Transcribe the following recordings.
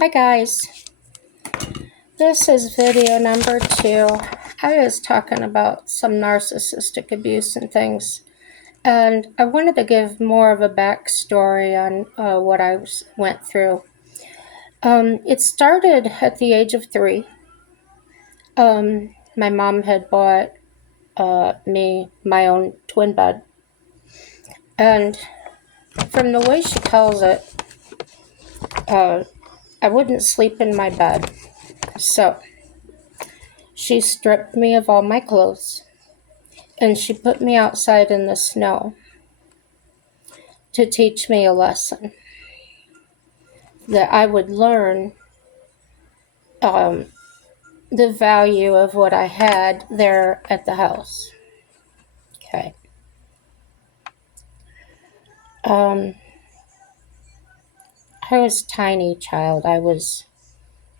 Hi guys, this is video number 2. I was talking about some narcissistic abuse and things, and I wanted to give more of a backstory on what went through. It started at the age of 3. My mom had bought me my own twin bed, and from the way she tells it, I wouldn't sleep in my bed, so she stripped me of all my clothes. And she put me outside in the snow to teach me a lesson that I would learn the value of what I had there at the house. Okay. I was a tiny child. I was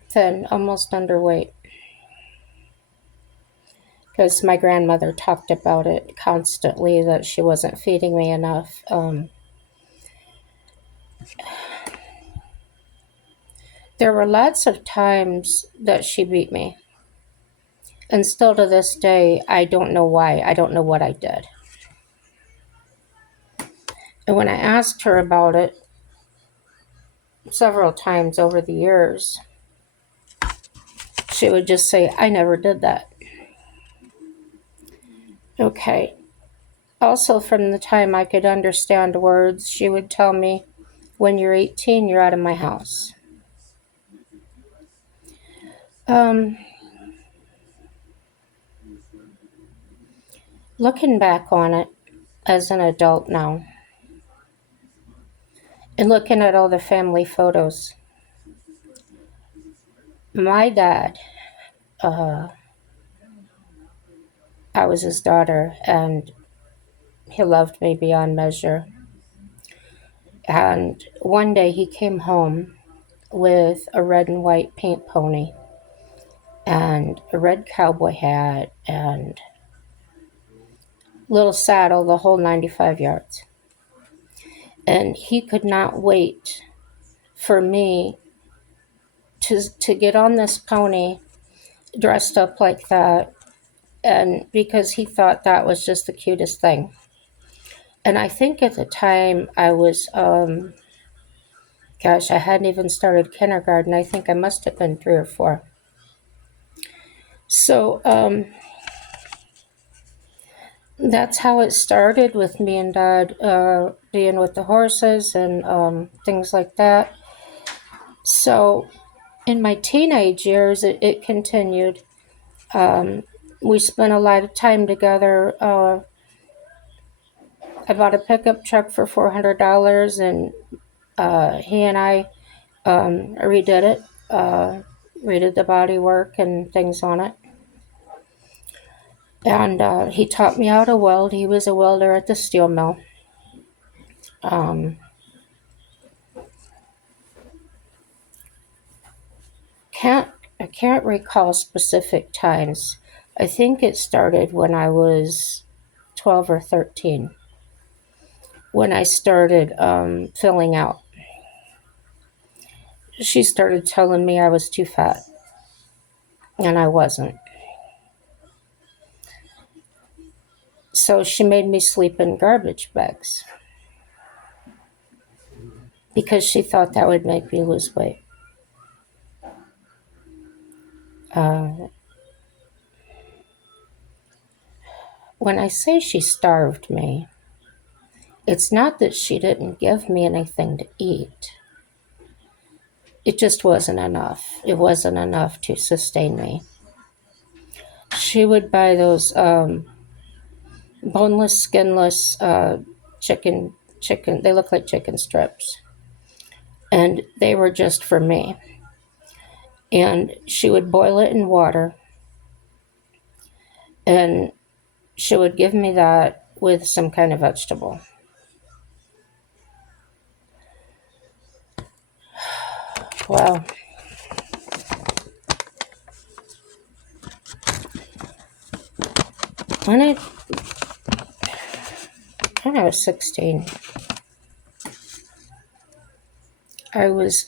thin, almost underweight, because my grandmother talked about it constantly, that she wasn't feeding me enough. There were lots of times that she beat me. And still to this day, I don't know why. I don't know what I did. And when I asked her about it several times over the years, she would just say, I never did that. Okay. Also, from the time I could understand words, she would tell me, when you're 18, you're out of my house. Looking back on it as an adult now, and looking at all the family photos, my dad, I was his daughter, and he loved me beyond measure. And one day he came home with a red and white paint pony and a red cowboy hat and little saddle, the whole 95 yards. And he could not wait for me to get on this pony dressed up like that, and because he thought that was just the cutest thing. And I think at the time I was, I hadn't even started kindergarten. I think I must have been 3 or 4. So, that's how it started with me and Dad being with the horses and things like that. So in my teenage years, it continued. We spent a lot of time together. I bought a pickup truck for $400, and he and I redid it, redid the body work and things on it. And he taught me how to weld. He was a welder at the steel mill. I can't recall specific times. I think it started when I was 12 or 13, when I started filling out. She started telling me I was too fat, and I wasn't. So she made me sleep in garbage bags because she thought that would make me lose weight. When I say she starved me, it's not that she didn't give me anything to eat. It just wasn't enough. It wasn't enough to sustain me. She would buy those boneless, skinless chicken. They look like chicken strips. And they were just for me. And she would boil it in water. And she would give me that with some kind of vegetable. Well, when I was 16, I was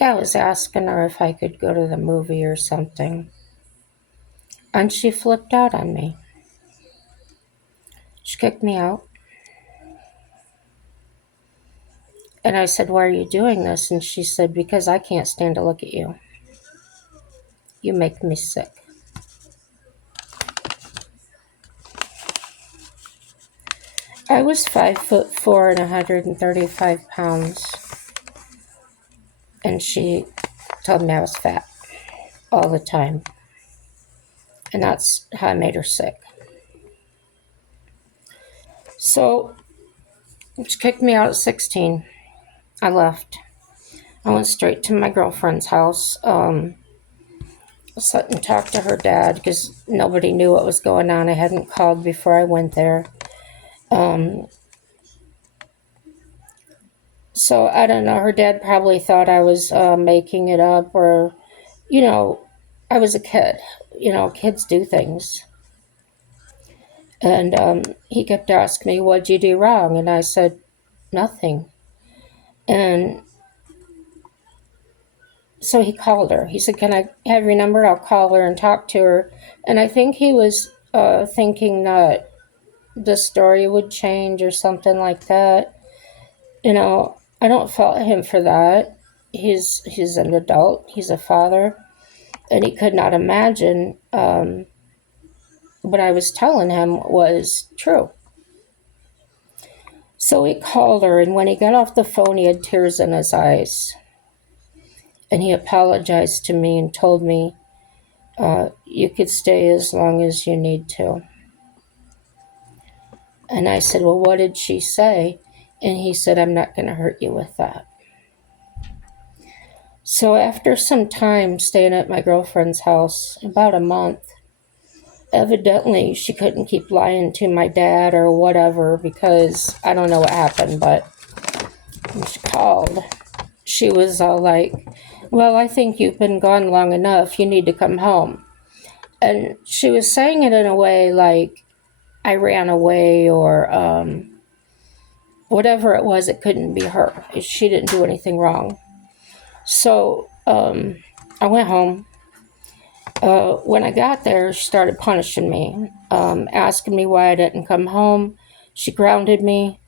I was asking her if I could go to the movie or something, and she flipped out on me. She kicked me out. And I said, "Why are you doing this?" And she said, "Because I can't stand to look at you. You make me sick." I was 5'4" and 135 pounds, and she told me I was fat all the time. And that's how I made her sick. So she kicked me out at 16. I left. I went straight to my girlfriend's house. Sat and talked to her dad because nobody knew what was going on. I hadn't called before I went there. So I don't know. Her dad probably thought I was making it up, or, I was a kid. Kids do things. And he kept asking me, "What'd you do wrong?" And I said, "Nothing." And so he called her. He said, "Can I have your number? I'll call her and talk to her." And I think he was thinking that the story would change or something like that. I don't fault him for that. He's an adult. He's a father. And he could not imagine what I was telling him was true. So he called her, and when he got off the phone, he had tears in his eyes. And he apologized to me and told me, "You could stay as long as you need to." And I said, "Well, what did she say?" And he said, "I'm not going to hurt you with that." So after some time staying at my girlfriend's house, about a month, evidently she couldn't keep lying to my dad or whatever, because I don't know what happened, but when she called, she was all like, "Well, I think you've been gone long enough. You need to come home." And she was saying it in a way like I ran away, or whatever it was. It couldn't be her. She didn't do anything wrong. So I went home. When I got there, she started punishing me, asking me why I didn't come home. She grounded me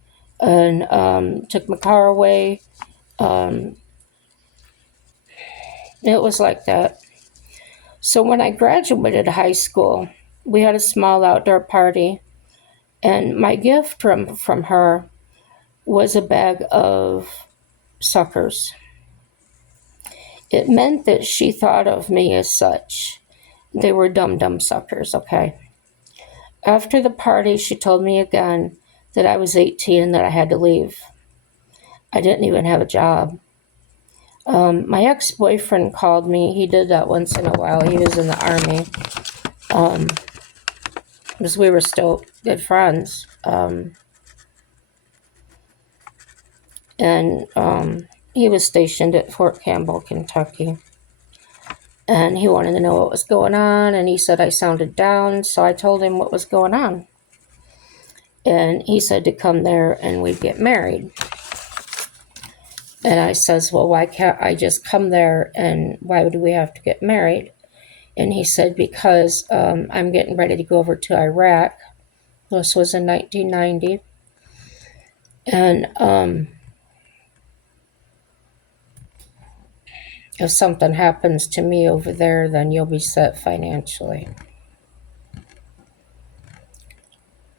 and took my car away. It was like that. So when I graduated high school, we had a small outdoor party, and my gift from her was a bag of suckers. It meant that she thought of me as such. They were dum-dum suckers, okay? After the party, she told me again that I was 18 and that I had to leave. I didn't even have a job. My ex-boyfriend called me. He did that once in a while. He was in the Army. Because we were still good friends. And he was stationed at Fort Campbell, Kentucky. And he wanted to know what was going on, and he said I sounded down, so I told him what was going on. And he said to come there and we'd get married. And I says, "Well, why can't I just come there, and why do we have to get married?" And he said, "Because I'm getting ready to go over to Iraq." This was in 1990. And if something happens to me over there, then you'll be set financially.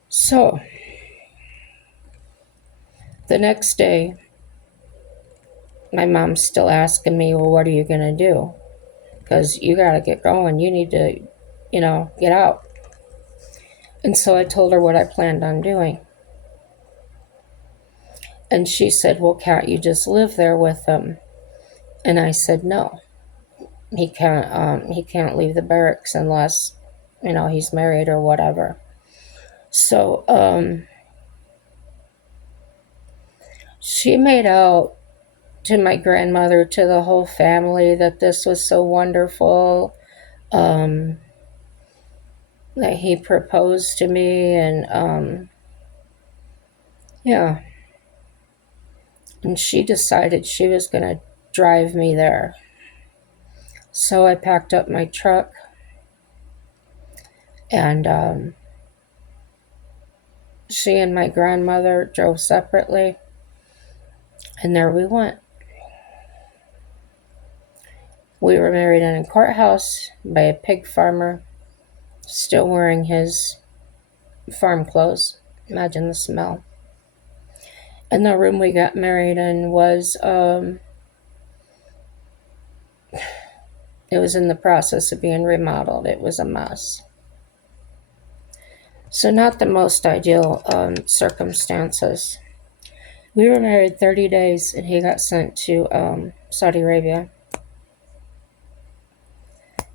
So the next day, my mom's still asking me, "Well, what are you going to do? Because you got to get going. You need to, get out." And so I told her what I planned on doing. And she said, "Well, can't you just live there with him?" And I said, "No. He can't leave the barracks unless, he's married or whatever." So she made out to my grandmother, to the whole family, that this was so wonderful, that he proposed to me, and yeah. And she decided she was going to drive me there. So I packed up my truck and she and my grandmother drove separately, and there we went. We were married in a courthouse by a pig farmer, still wearing his farm clothes. Imagine the smell. And the room we got married in was, it was in the process of being remodeled. It was a mess. So not the most ideal circumstances. We were married 30 days and he got sent to Saudi Arabia.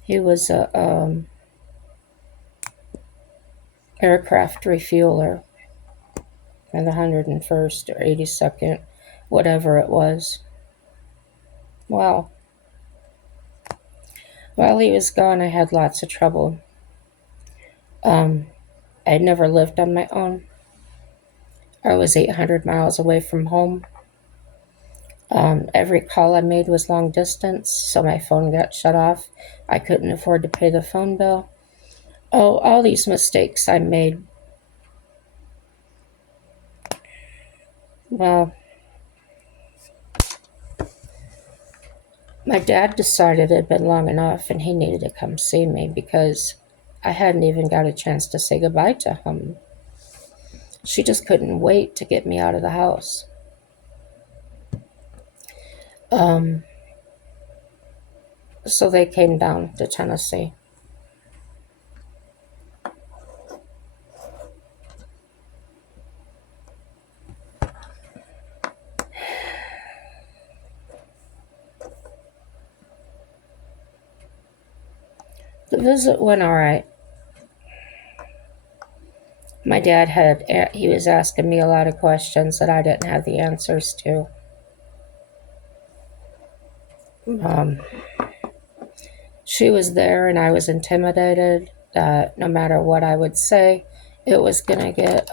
He was a aircraft refueler in the 101st or 82nd, whatever it was. Wow. While he was gone, I had lots of trouble. I'd never lived on my own. I was 800 miles away from home. Every call I made was long distance, so my phone got shut off. I couldn't afford to pay the phone bill. Oh, all these mistakes I made. Well, my dad decided it had been long enough and he needed to come see me because I hadn't even got a chance to say goodbye to him. She just couldn't wait to get me out of the house. So they came down to Tennessee. The visit went all right. My dad he was asking me a lot of questions that I didn't have the answers to. She was there and I was intimidated that no matter what I would say, it was going to get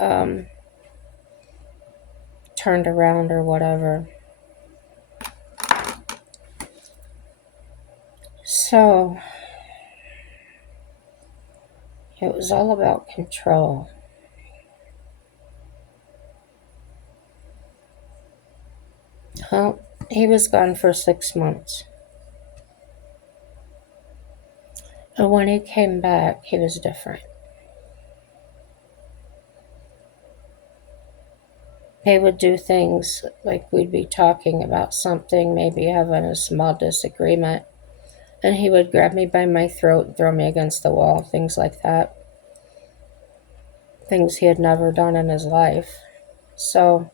turned around or whatever. So it was all about control. Well, he was gone for 6 months. And when he came back, he was different. He would do things like we'd be talking about something, maybe having a small disagreement, and he would grab me by my throat and throw me against the wall, things like that. Things he had never done in his life. So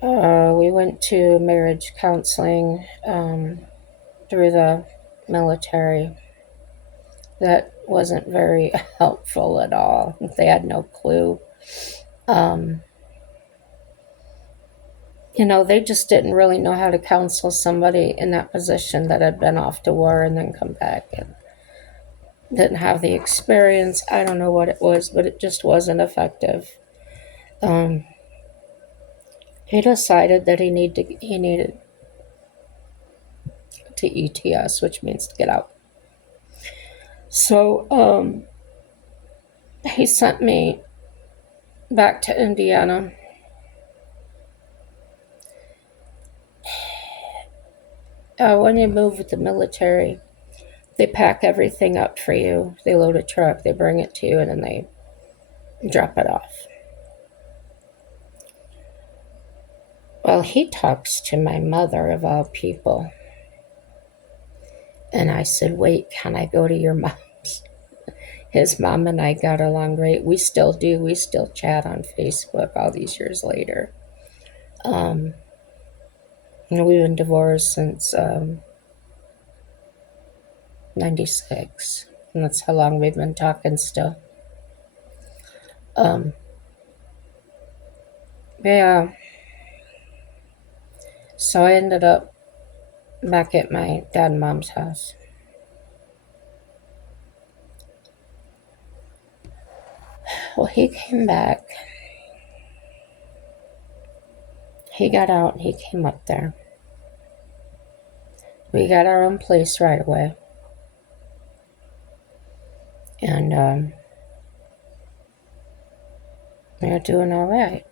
we went to marriage counseling through the military. That wasn't very helpful at all. They had no clue. They just didn't really know how to counsel somebody in that position that had been off to war and then come back and didn't have the experience. I don't know what it was, but it just wasn't effective. He decided that he needed to ETS, which means to get out. So he sent me back to Indiana. When you move with the military, they pack everything up for you. They load a truck, they bring it to you, and then they drop it off. Well, he talks to my mother, of all people. And I said, wait, can I go to your mom's? His mom and I got along great. We still do. We still chat on Facebook all these years later. We've been divorced since 96. And that's how long we've been talking still. Yeah. So I ended up back at my dad and mom's house. Well, he came back. He got out and he came up there. We got our own place right away. And we were doing all right.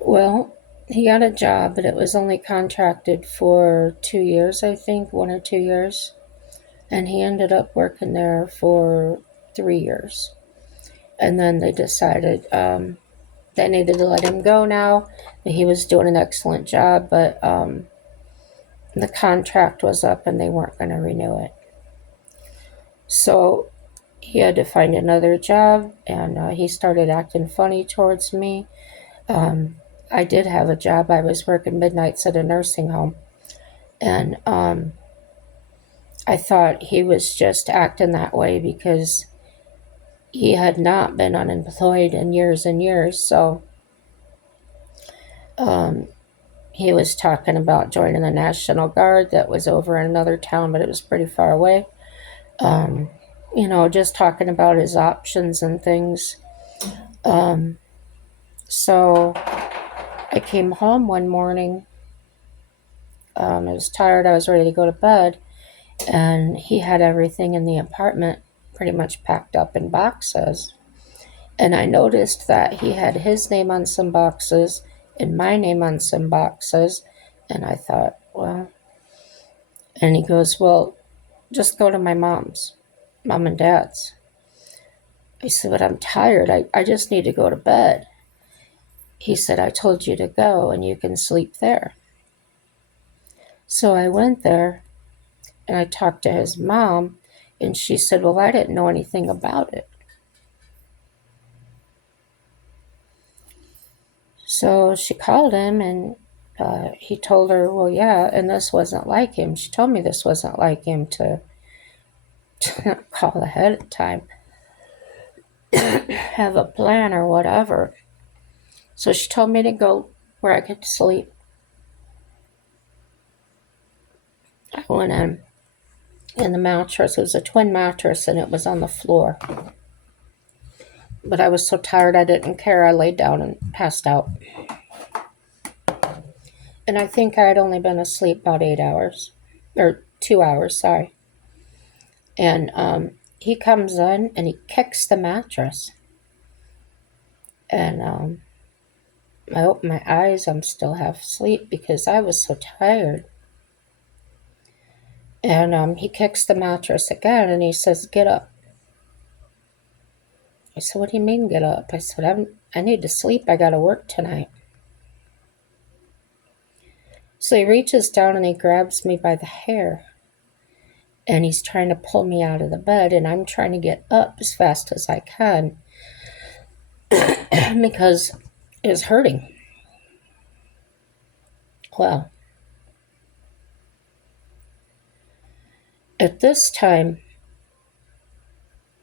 Well, he got a job, but it was only contracted for 2 years, I think, 1 or 2 years. And he ended up working there for 3 years. And then they decided they needed to let him go now. He was doing an excellent job, but the contract was up and they weren't going to renew it. So he had to find another job, and he started acting funny towards me. I did have a job. I was working midnights at a nursing home, and I thought he was just acting that way because he had not been unemployed in years and years. So he was talking about joining the National Guard that was over in another town, but it was pretty far away. Just talking about his options and things. So I came home one morning. I was tired. I was ready to go to bed. And he had everything in the apartment pretty much packed up in boxes. And I noticed that he had his name on some boxes and my name on some boxes. And I thought, well, and he goes, well, just go to my mom and dad's. I said, but I'm tired. I just need to go to bed. He said, I told you to go and you can sleep there. So I went there and I talked to his mom, and she said, well, I didn't know anything about it. So she called him, and he told her, well, yeah, and this wasn't like him. She told me this wasn't like him to call ahead of time, have a plan or whatever. So she told me to go where I could sleep. I went in the mattress. It was a twin mattress, and it was on the floor. But I was so tired I didn't care. I laid down and passed out. And I think I had only been asleep about 8 hours. Or 2 hours, sorry. And he comes in and he kicks the mattress. And I open my eyes. I'm still half asleep because I was so tired. And he kicks the mattress again and he says, get up. I said, what do you mean get up? I said, I need to sleep. I got to work tonight. So he reaches down and he grabs me by the hair. And he's trying to pull me out of the bed. And I'm trying to get up as fast as I can because it was hurting. Well, at this time,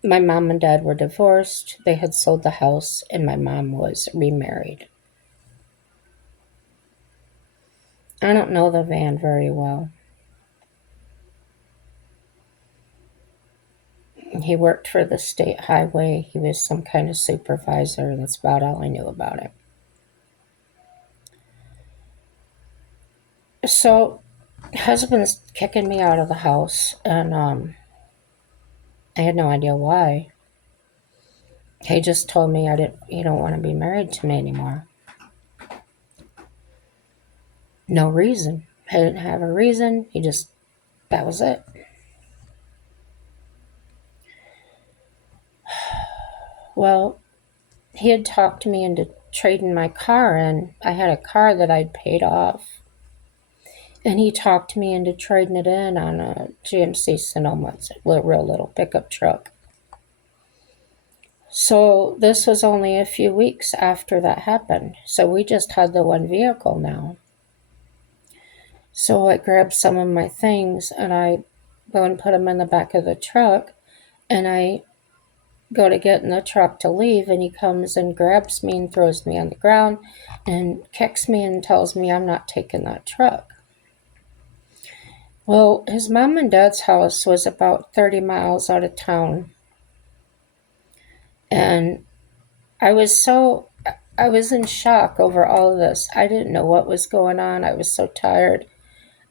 my mom and dad were divorced. They had sold the house, and my mom was remarried. I don't know the van very well. He worked for the state highway. He was some kind of supervisor. That's about all I knew about it. So, husband's kicking me out of the house, and I had no idea why. He just told me you don't want to be married to me anymore. No reason. I didn't have a reason. That was it. Well, he had talked me into trading my car in. I had a car that I'd paid off. And he talked me into trading it in on a GMC Sonoma. It's a real little pickup truck. So this was only a few weeks after that happened. So we just had the one vehicle now. So I grabbed some of my things and I go and put them in the back of the truck. And I go to get in the truck to leave, and he comes and grabs me and throws me on the ground and kicks me and tells me I'm not taking that truck. Well, his mom and dad's house was about 30 miles out of town. And I was so I was in shock over all of this. I didn't know what was going on. I was so tired.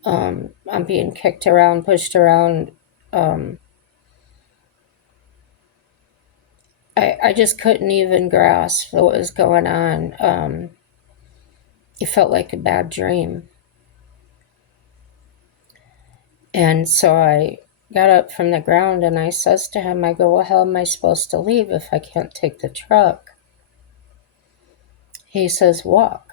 I'm being kicked around, pushed around. Um, I just couldn't even grasp what was going on. It felt like a bad dream. And so I got up from the ground and I says to him, I go, well, how am I supposed to leave if I can't take the truck? He says, walk.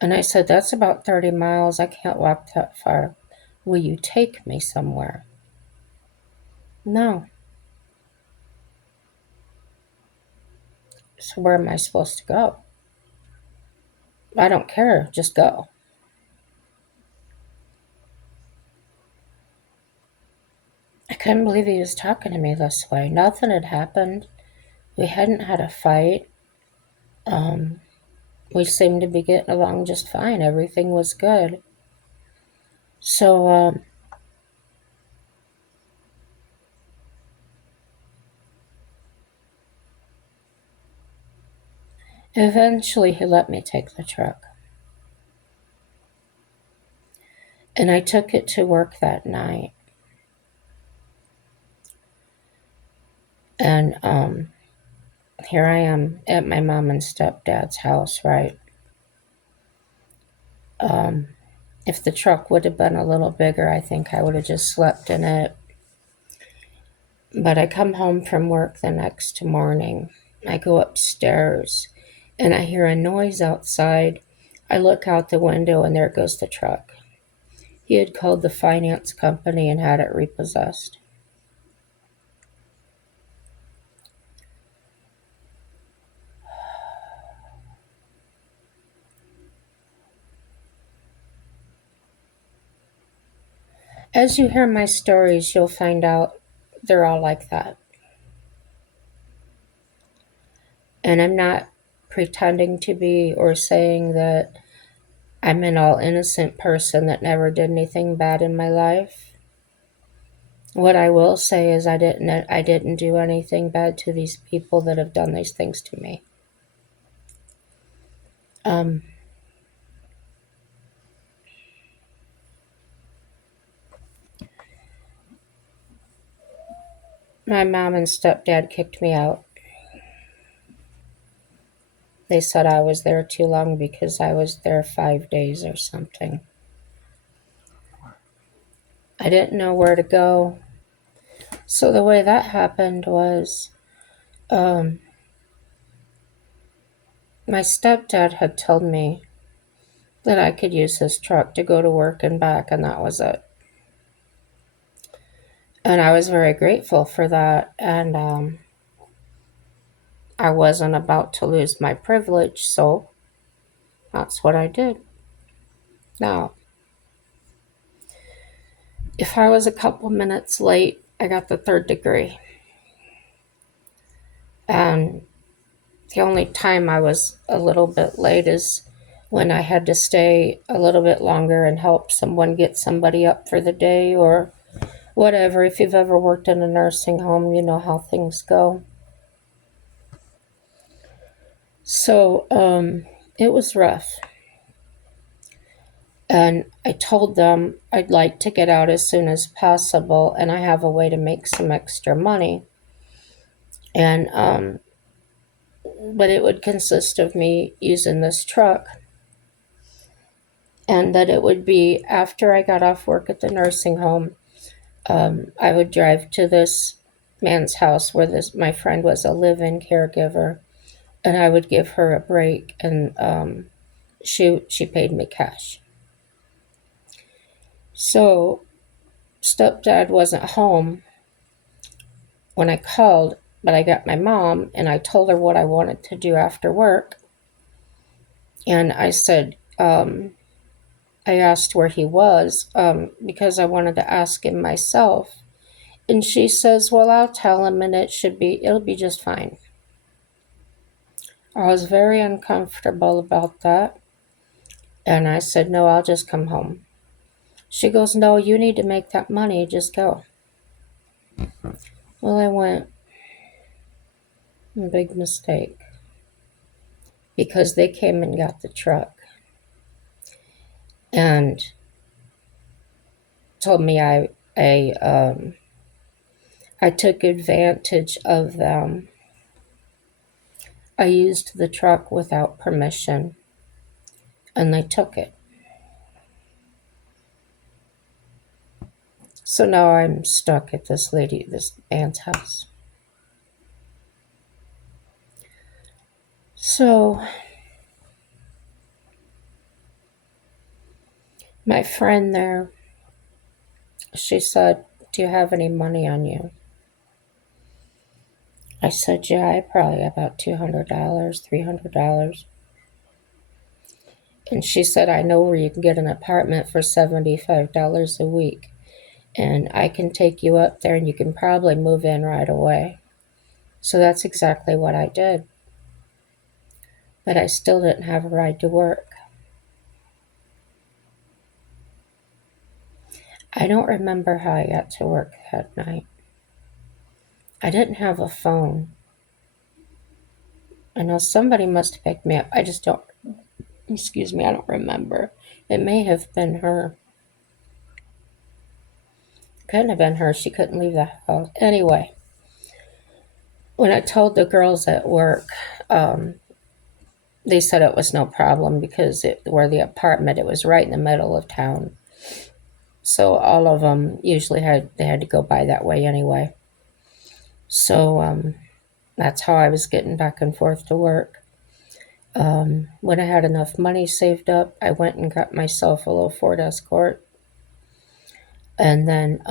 And I said, that's about 30 miles. I can't walk that far. Will you take me somewhere? No. So where am I supposed to go? I don't care. Just go. I couldn't believe he was talking to me this way. Nothing had happened. We hadn't had a fight. Um, we seemed to be getting along just fine. Everything was good. So eventually he let me take the truck. And I took it to work that night. And here I am at my mom and stepdad's house, right? If the truck would have been a little bigger, I think I would have just slept in it. But I come home from work the next morning. I go upstairs and I hear a noise outside. I look out the window and there goes the truck. He had called the finance company and had it repossessed. As you hear my stories, you'll find out they're all like that. And I'm not pretending to be or saying that I'm an all innocent person that never did anything bad in my life. What I will say is I didn't do anything bad to these people that have done these things to me. Um, my mom and stepdad kicked me out. They said I was there too long because I was there 5 days or something. I didn't know where to go. So the way that happened was um, my stepdad had told me that I could use his truck to go to work and back, and that was it. And I was very grateful for that. And I wasn't about to lose my privilege, so that's what I did. Now, if I was a couple minutes late, I got the 3rd degree. And the only time I was a little bit late is when I had to stay a little bit longer and help someone get somebody up for the day or whatever. If you've ever worked in a nursing home, you know how things go. So it was rough. And I told them I'd like to get out as soon as possible and I have a way to make some extra money. And but it would consist of me using this truck, and that it would be after I got off work at the nursing home. I would drive to this man's house where my friend was a live-in caregiver, and I would give her a break, and she paid me cash. So stepdad wasn't home when I called, but I got my mom and I told her what I wanted to do after work. And I said, I asked where he was because I wanted to ask him myself. And she says, well, I'll tell him and it'll be just fine. I was very uncomfortable about that. And I said, no, I'll just come home. She goes, no, you need to make that money. Just go. Well, I went. A big mistake. Because they came and got the truck and told me I took advantage of them. I used the truck without permission, and they took it. So now I'm stuck at this man's house. So my friend there, she said, "Do you have any money on you?" I said, "Yeah, I probably have about $200, $300. And she said, "I know where you can get an apartment for $75 a week. And I can take you up there and you can probably move in right away." So that's exactly what I did. But I still didn't have a ride to work. I don't remember how I got to work that night. I didn't have a phone. I know somebody must have picked me up. I just don't, excuse me, I don't remember. It may have been her. Couldn't have been her. She couldn't leave the house. Anyway, when I told the girls at work, they said it was no problem because where the apartment, it was right in the middle of town. So all of them usually had to go by that way anyway. So that's how I was getting back and forth to work. When I had enough money saved up, I went and got myself a little Ford Escort. And then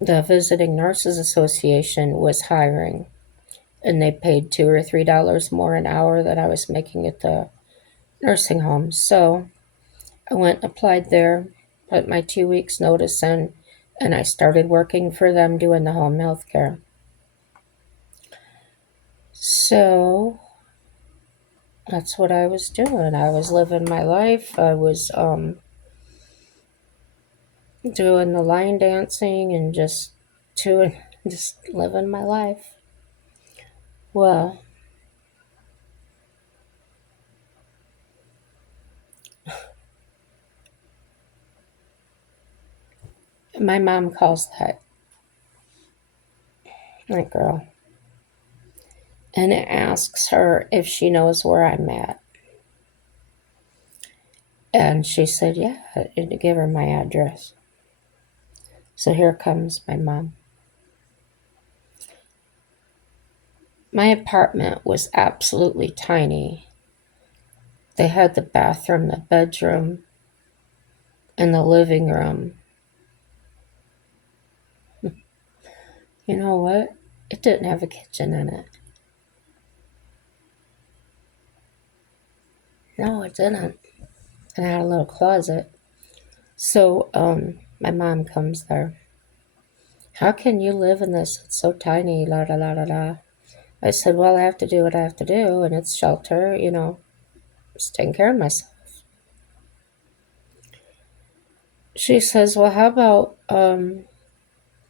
the Visiting Nurses Association was hiring, and they paid $2 or $3 more an hour than I was making at the nursing home. So I went and applied there, put my 2 weeks notice in, and I started working for them doing the home health care. So that's what I was doing. I was living my life. I was doing the line dancing and just living my life. Well, my mom calls that girl and asks her if she knows where I'm at. And she said, yeah, and to give her my address. So here comes my mom. My apartment was absolutely tiny. They had the bathroom, the bedroom, and the living room. You know what? It didn't have a kitchen in it. No, it didn't. And I had a little closet. So my mom comes there. "How can you live in this? It's so tiny, la da la da da." I said, "Well, I have to do what I have to do, and it's shelter, just taking care of myself." She says, "Well, how about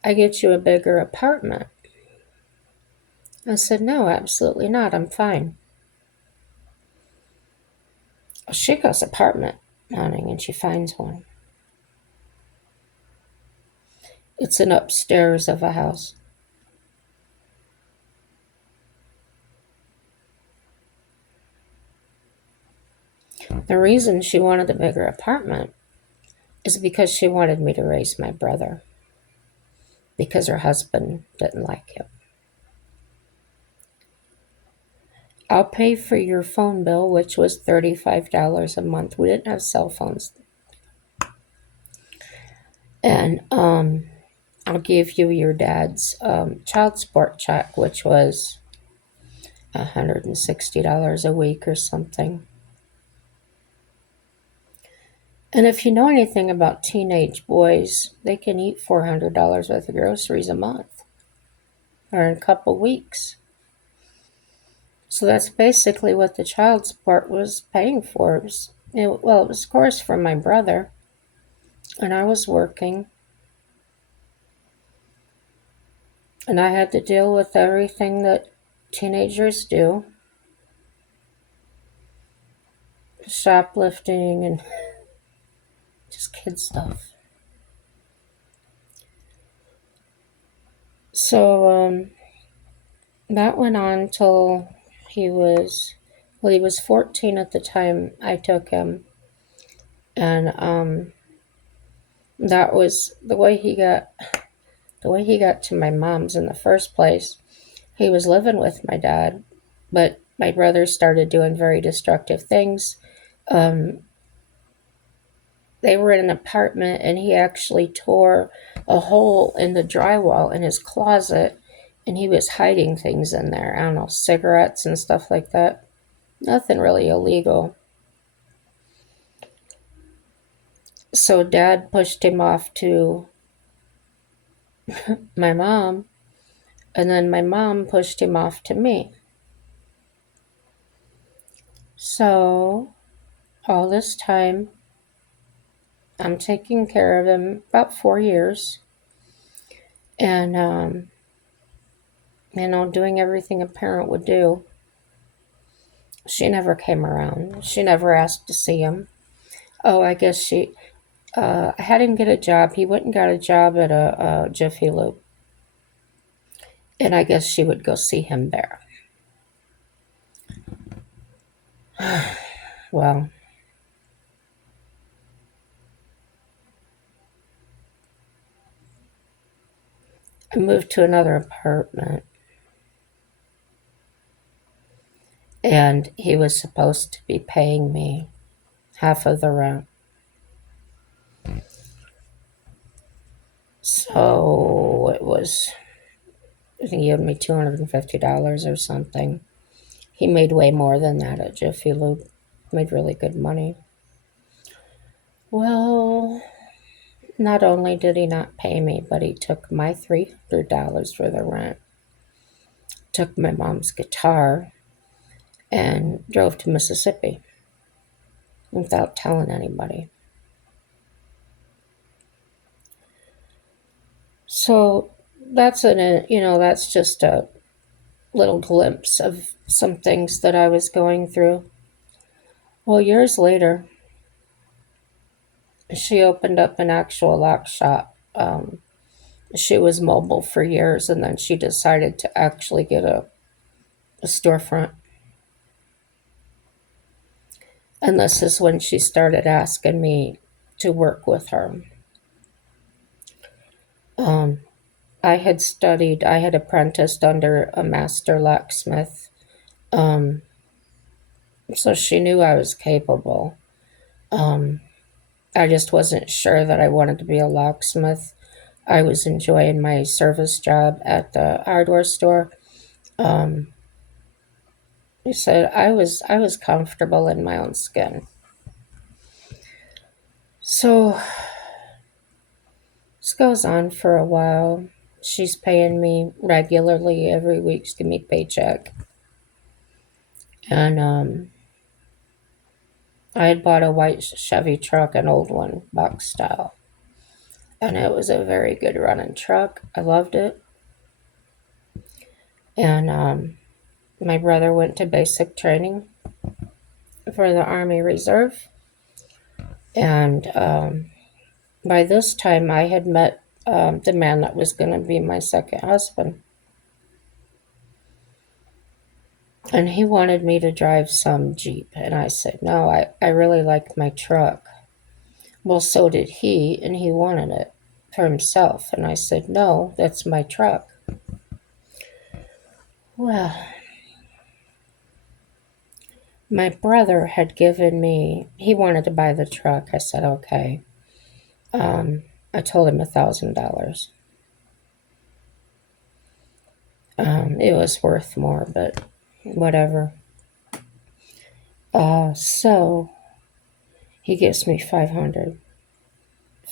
I get you a bigger apartment?" I said, "No, absolutely not. I'm fine." She goes apartment hunting and she finds one. It's an upstairs of a house. The reason she wanted the bigger apartment is because she wanted me to raise my brother because her husband didn't like him. "I'll pay for your phone bill," which was $35 a month. We didn't have cell phones. "And I'll give you your dad's child support check," which was $160 a week or something. And if you know anything about teenage boys, they can eat $400 worth of groceries a month or in a couple weeks. So that's basically what the child support was paying for. It was, of course, from my brother, and I was working. And I had to deal with everything that teenagers do, shoplifting and just kid stuff. So that went on till he was 14 at the time I took him. And that was the way he got to my mom's in the first place. He was living with my dad, but my brother started doing very destructive things. Um, they were in an apartment, and he actually tore a hole in the drywall in his closet, and he was hiding things in there. I don't know, cigarettes and stuff like that. Nothing really illegal. So dad pushed him off to my mom, and then my mom pushed him off to me. So all this time, I'm taking care of him about 4 years, and doing everything a parent would do. She never came around. She never asked to see him. Oh, I guess I had him get a job. He went and got a job at a Jiffy Lube, and I guess she would go see him there. Well, I moved to another apartment, and he was supposed to be paying me half of the rent. So I think he owed me $250 or something. He made way more than that at Jiffy Lube. Made really good money. Well, not only did he not pay me, but he took my $300 for the rent, took my mom's guitar, and drove to Mississippi without telling anybody. So that's just a little glimpse of some things that I was going through. Well, years later, she opened up an actual lock shop. She was mobile for years, and then she decided to actually get a storefront. And this is when she started asking me to work with her. Um, I had apprenticed under a master locksmith. Um, so she knew I was capable. Um, I just wasn't sure that I wanted to be a locksmith. I was enjoying my service job at the hardware store. Um, he said I was comfortable in my own skin. So this goes on for a while. She's paying me regularly every week. She give me a paycheck. And I had bought a white Chevy truck, an old one, box style. And it was a very good running truck. I loved it. And my brother went to basic training for the Army Reserve. And by this time, I had met the man that was going to be my second husband. And he wanted me to drive some Jeep. And I said, no, I really like my truck. Well, so did he, and he wanted it for himself. And I said, no, that's my truck. Well, my brother had given me, he wanted to buy the truck. I said, okay. I told him $1,000. It was worth more, but whatever. So he gives me 500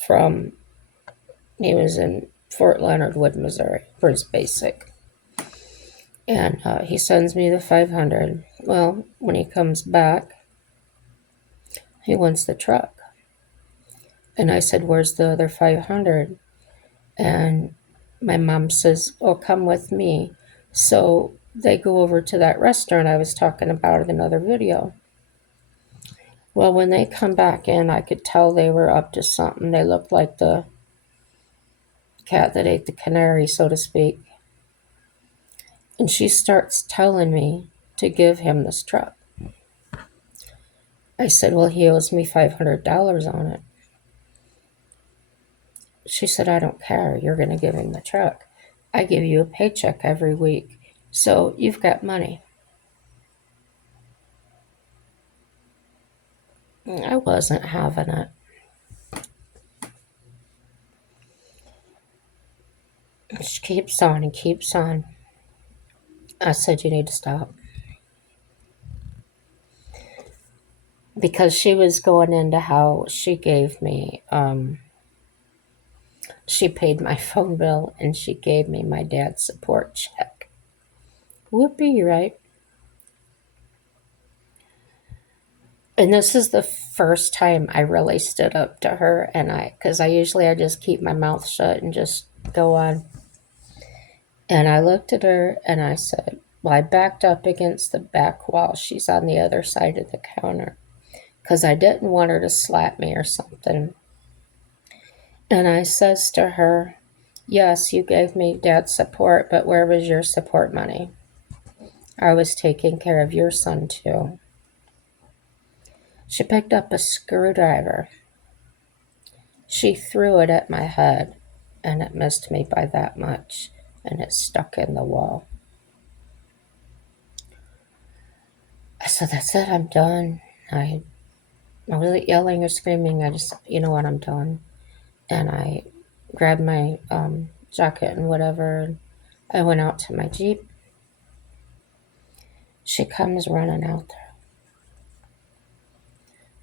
from, he was in Fort Leonard Wood, Missouri for his basic. And he sends me the 500. Well, when he comes back, he wants the truck. And I said, where's the other 500? And My mom says, "Oh, come with me." So they go over to that restaurant I was talking about in another video. Well, when they come back in, I could tell they were up to something. They looked like the cat that ate the canary, so to speak. And she starts telling me to give him this truck. I said, "Well, he owes me $500 on it." She said, "I don't care. You're going to give him the truck. I give you a paycheck every week, so you've got money." I wasn't having it. She keeps on and keeps on. I said, "You need to stop." Because she was going into how she gave me, she paid my phone bill and she gave me my dad's support check. Whoopee, right? And this is the first time I really stood up to her, and because I usually I just keep my mouth shut and just go on. And I looked at her and I said, well, I backed up against the back wall. She's on the other side of the counter because I didn't want her to slap me or something. And I says to her, yes, you gave me dad's support, but where was your support money? I was taking care of your son too. She picked up a screwdriver. She threw it at my head, and it missed me by that much, and it stuck in the wall. I said, that's it, I'm done. I wasn't yelling or screaming. I just, you know what, I'm done. And I grabbed my jacket and whatever, and I went out to my Jeep. She comes running out there,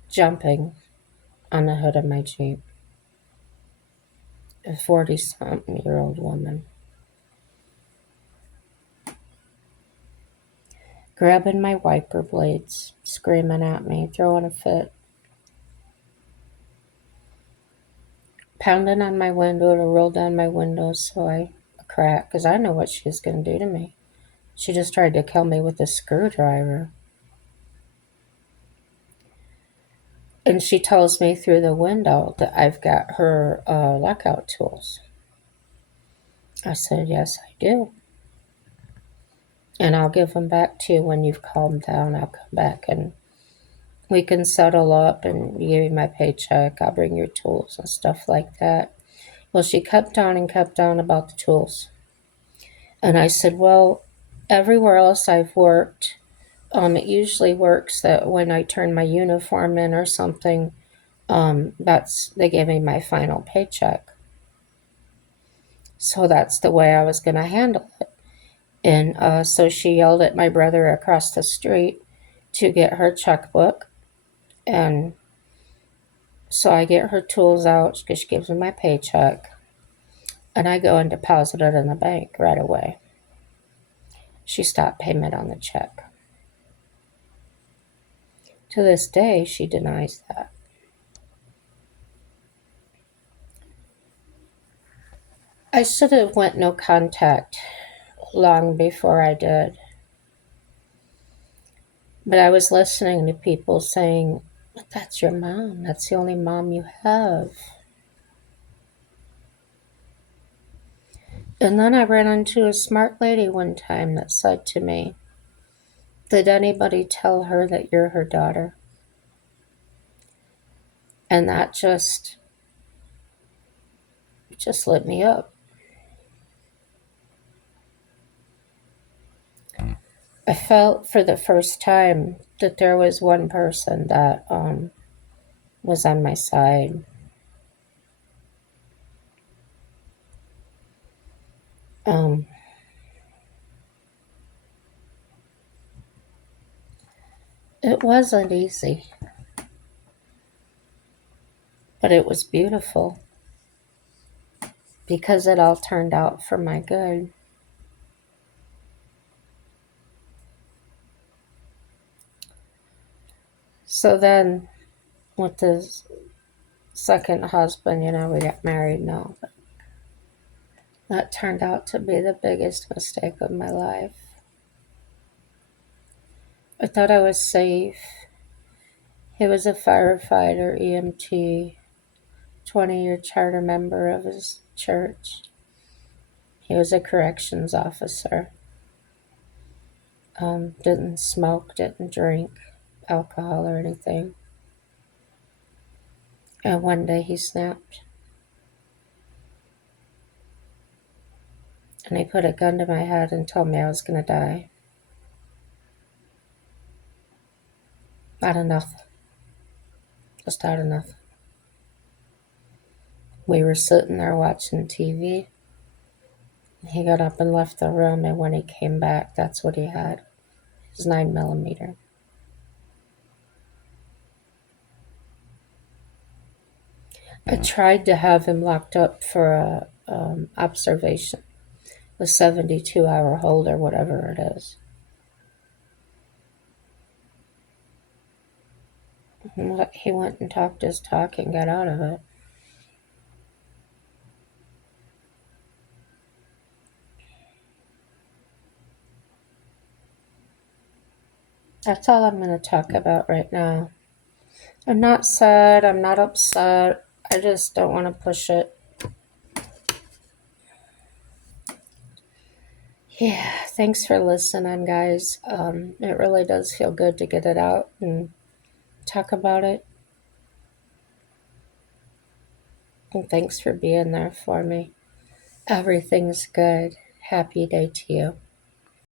jumping on the hood of my Jeep. A 40-something-year-old woman. Grabbing my wiper blades, screaming at me, throwing a fit. Pounding on my window to roll down my window so I crack, because I know what she was going to do to me. She just tried to kill me with a screwdriver. And she tells me through the window that I've got her lockout tools. I said, yes, I do. And I'll give them back to you when you've calmed down. I'll come back and we can settle up and you give me my paycheck. I'll bring your tools and stuff like that. Well, she kept on and kept on about the tools. And I said, well, everywhere else I've worked, it usually works that when I turn my uniform in or something, they gave me my final paycheck. So that's the way I was going to handle it. And so she yelled at my brother across the street to get her checkbook. And so I get her tools out because she gives me my paycheck. And I go and deposit it in the bank right away. She stopped payment on the check. To this day, she denies that. I should have went no contact long before I did. But I was listening to people saying, that's your mom. That's the only mom you have. And then I ran into a smart lady one time that said to me, did anybody tell her that you're her daughter? And that just lit me up. I felt for the first time that there was one person that was on my side. It wasn't easy, but it was beautiful because it all turned out for my good. So then, with the second husband, we got married now. That turned out to be the biggest mistake of my life. I thought I was safe. He was a firefighter, EMT, 20-year charter member of his church. He was a corrections officer. Didn't smoke, didn't drink alcohol or anything. And one day he snapped. And he put a gun to my head and told me I was going to die. Out of nothing. Just out of nothing. We were sitting there watching TV. He got up and left the room, and when he came back, that's what he had. His 9mm. I tried to have him locked up for a observation, a 72-hour hold or whatever it is. He went and talked his talk and got out of it. That's all I'm going to talk about right now. I'm not sad. I'm not upset. I just don't want to push it. Yeah, thanks for listening, guys. It really does feel good to get it out and talk about it. And thanks for being there for me. Everything's good. Happy day to you.